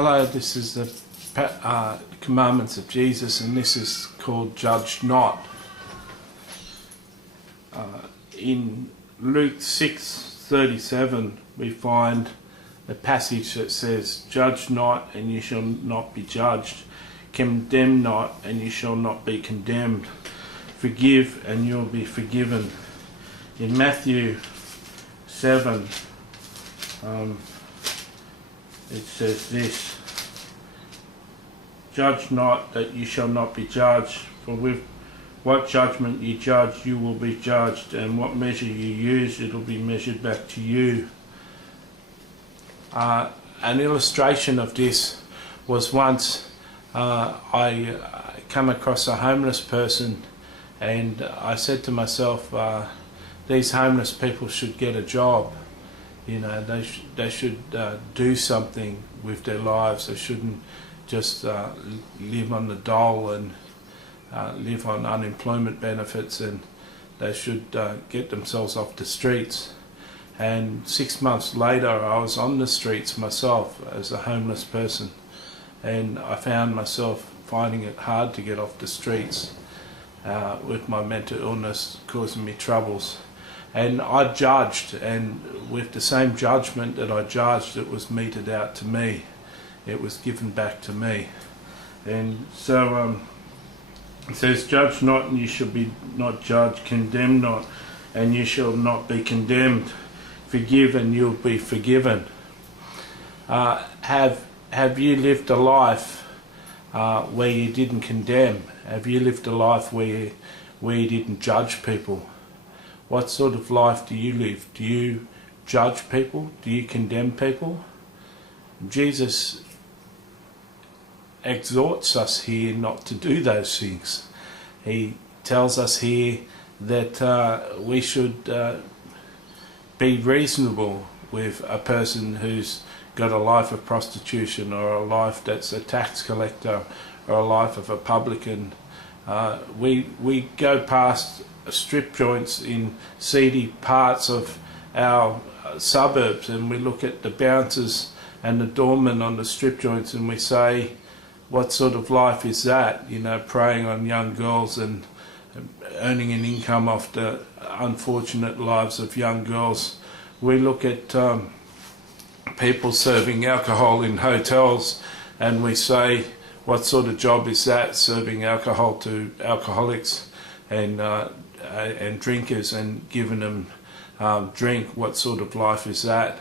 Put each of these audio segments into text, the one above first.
Hello, this is the commandments of Jesus, and this is called Judge Not. In Luke 6:37 we find a passage that says, "Judge not, and you shall not be judged. Condemn not, and you shall not be condemned. Forgive, and you'll be forgiven." In Matthew 7, it says this: "Judge not, that you shall not be judged. For with what judgment you judge, you will be judged, and what measure you use, it'll be measured back to you." An illustration of this was once I come across a homeless person, and I said to myself, these homeless people should get a job. You know, they should do something with their lives. They shouldn't just live on the dole and live on unemployment benefits, and they should get themselves off the streets. And 6 months later I was on the streets myself as a homeless person, and I found myself finding it hard to get off the streets with my mental illness causing me troubles. And I judged, and with the same judgment that I judged, it was meted out to me. It was given back to me. And so it says, "Judge not, and you shall be not judged. Condemn not, and you shall not be condemned. Forgive, and you'll be forgiven." Have you lived a life where you didn't condemn? Have you lived a life where you didn't judge people? What sort of life do you live? Do you judge people? Do you condemn people? Jesus exhorts us here not to do those things. He tells us here that we should be reasonable with a person who's got a life of prostitution, or a life that's a tax collector, or a life of a publican. We go past strip joints in seedy parts of our suburbs, and we look at the bouncers and the doormen on the strip joints, and we say, what sort of life is that? You know, preying on young girls and earning an income off the unfortunate lives of young girls. We look at people serving alcohol in hotels, and we say, what sort of job is that, serving alcohol to alcoholics and drinkers and giving them drink? What sort of life is that?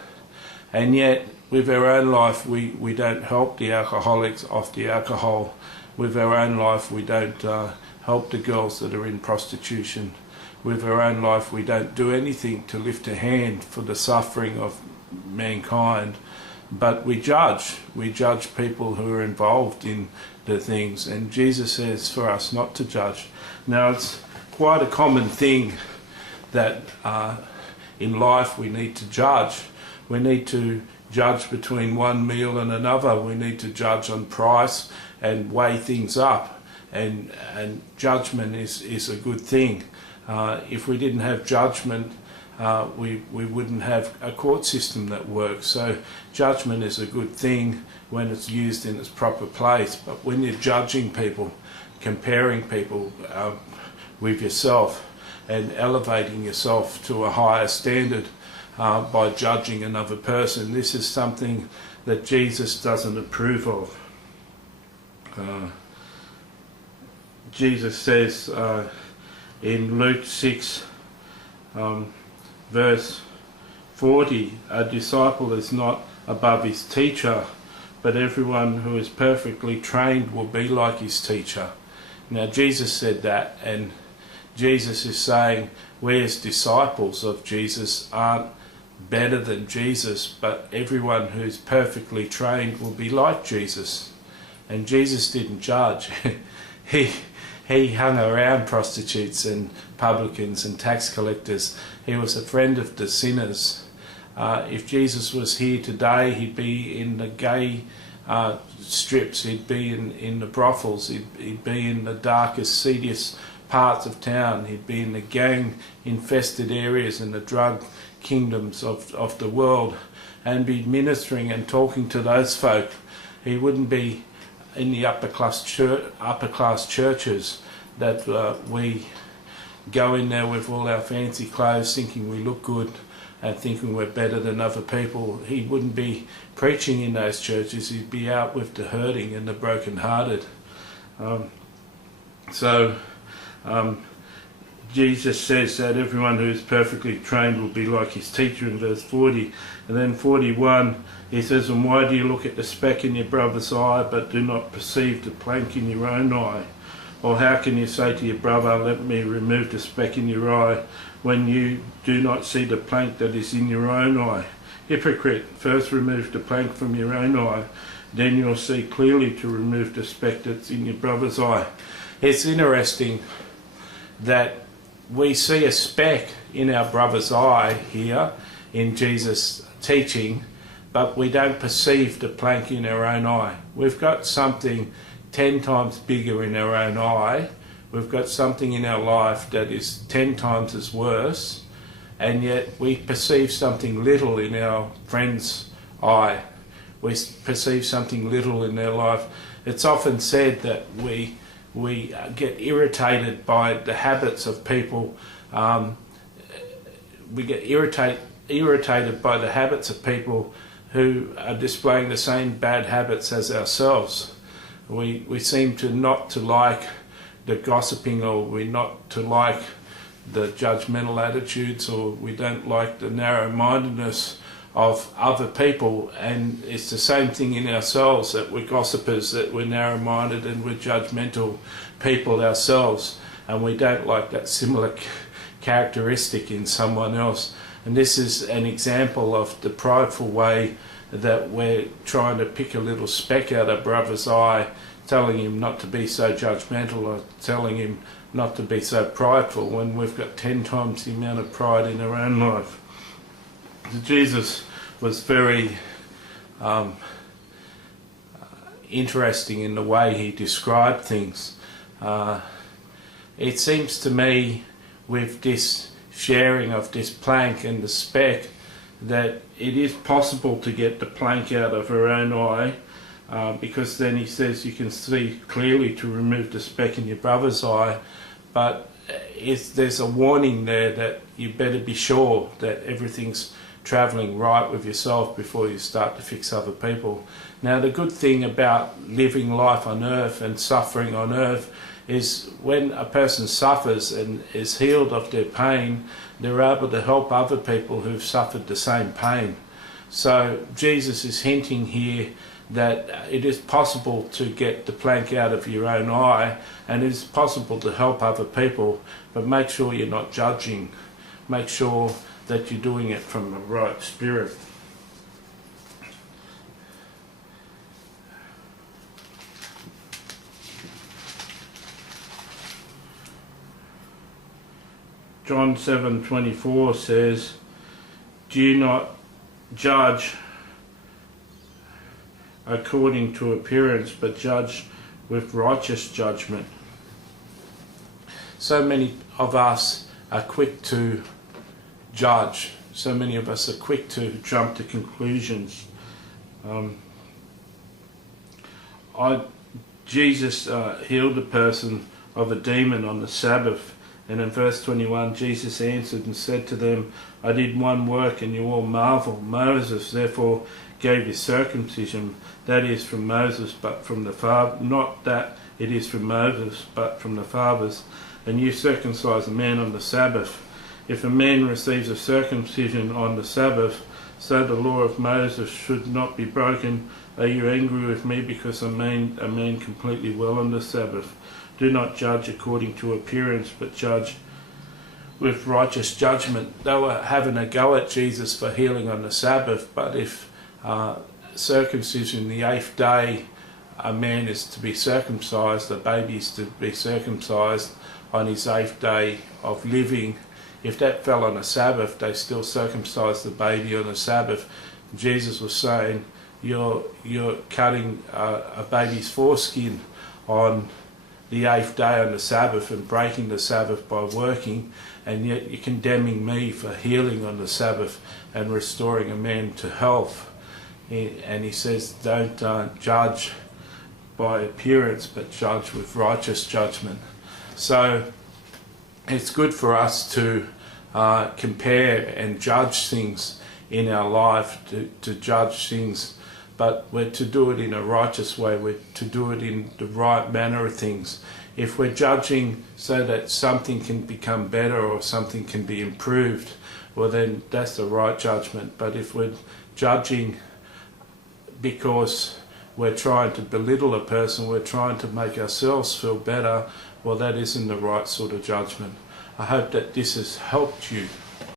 And yet with our own life we don't help the alcoholics off the alcohol. With our own life we don't help the girls that are in prostitution. With our own life we don't do anything to lift a hand for the suffering of mankind, but we judge people who are involved in the things. And Jesus says for us not to judge. Now, it's quite a common thing that in life we need to judge. We need to judge between one meal and another. We need to judge on price and weigh things up, and judgment is a good thing. If we didn't have judgment, we wouldn't have a court system that works. So judgment is a good thing when it's used in its proper place. But when you're judging people, comparing people with yourself, and elevating yourself to a higher standard by judging another person, this is something that Jesus doesn't approve of. Jesus says in Luke 6 verse 40, "A disciple is not above his teacher, but everyone who is perfectly trained will be like his teacher." Now Jesus said that, and Jesus is saying we as disciples of Jesus aren't better than Jesus, but everyone who's perfectly trained will be like Jesus. And Jesus didn't judge. He hung around prostitutes and publicans and tax collectors. He was a friend of the sinners. If Jesus was here today, he'd be in the gay strips, he'd be in the brothels, he'd be in the darkest, seediest parts of town, he'd be in the gang-infested areas and the drug kingdoms of the world, and be ministering and talking to those folk. He wouldn't be in the upper class churches that we go in there with all our fancy clothes thinking we look good and thinking we're better than other people. He wouldn't be preaching in those churches. He'd be out with the hurting and the broken-hearted. Jesus says that everyone who is perfectly trained will be like his teacher in verse 40. And then 41, he says, and why do you look at the speck in your brother's eye but do not perceive the plank in your own eye? Or how can you say to your brother, let me remove the speck in your eye, when you do not see the plank that is in your own eye? Hypocrite, first remove the plank from your own eye, then you'll see clearly to remove the speck that's in your brother's eye. It's interesting that we see a speck in our brother's eye here in Jesus' teaching, but we don't perceive the plank in our own eye. We've got something 10 times bigger in our own eye. We've got something in our life that is 10 times as worse, and yet we perceive something little in our friend's eye. We perceive something little in their life. It's often said that we get irritated by the habits of people. We get irritated by the habits of people who are displaying the same bad habits as ourselves. We seem to not to like the gossiping, or we not to like the judgmental attitudes, or we don't like the narrow-mindedness of other people. And it's the same thing in ourselves, that we're gossipers, that we're narrow-minded and we're judgmental people ourselves, and we don't like that similar characteristic in someone else. And this is an example of the prideful way that we're trying to pick a little speck out of brother's eye, telling him not to be so judgmental, or telling him not to be so prideful, when we've got 10 times the amount of pride in our own life. Jesus was very interesting in the way he described things. It seems to me, with this sharing of this plank and the speck, that it is possible to get the plank out of our own eye, because then he says you can see clearly to remove the speck in your brother's eye, but there's a warning there that you better be sure that everything's travelling right with yourself before you start to fix other people. Now, the good thing about living life on earth and suffering on earth is when a person suffers and is healed of their pain, they're able to help other people who've suffered the same pain. So Jesus is hinting here that it is possible to get the plank out of your own eye, and it is possible to help other people, but make sure you're not judging. Make sure that you're doing it from the right spirit. John 7:24 says, do you not judge according to appearance, but judge with righteous judgment? So many of us are quick to judge. So many of us are quick to jump to conclusions. Jesus healed a person of a demon on the Sabbath. And in verse 21, Jesus answered and said to them, I did one work and you all marvel. Moses therefore gave you circumcision, that is from Moses, but from the Father, not that it is from Moses, but from the fathers. And you circumcise a man on the Sabbath. If a man receives a circumcision on the Sabbath, so the law of Moses should not be broken. Are you angry with me because I made a man completely well on the Sabbath? Do not judge according to appearance, but judge with righteous judgment. They were having a go at Jesus for healing on the Sabbath, but if circumcision, the 8th day, a man is to be circumcised, a baby is to be circumcised on his 8th day of living. If that fell on a Sabbath, they still circumcised the baby on the Sabbath. Jesus was saying, you're cutting a baby's foreskin on the 8th day on the Sabbath and breaking the Sabbath by working, and yet you're condemning me for healing on the Sabbath and restoring a man to health. And he says, don't judge by appearance, but judge with righteous judgment. So it's good for us to compare and judge things in our life, to judge things, but we're to do it in a righteous way. We're to do it in the right manner of things. If we're judging so that something can become better or something can be improved, well then that's the right judgment. But if we're judging because we're trying to belittle a person, we're trying to make ourselves feel better, well that isn't the right sort of judgment. I hope that this has helped you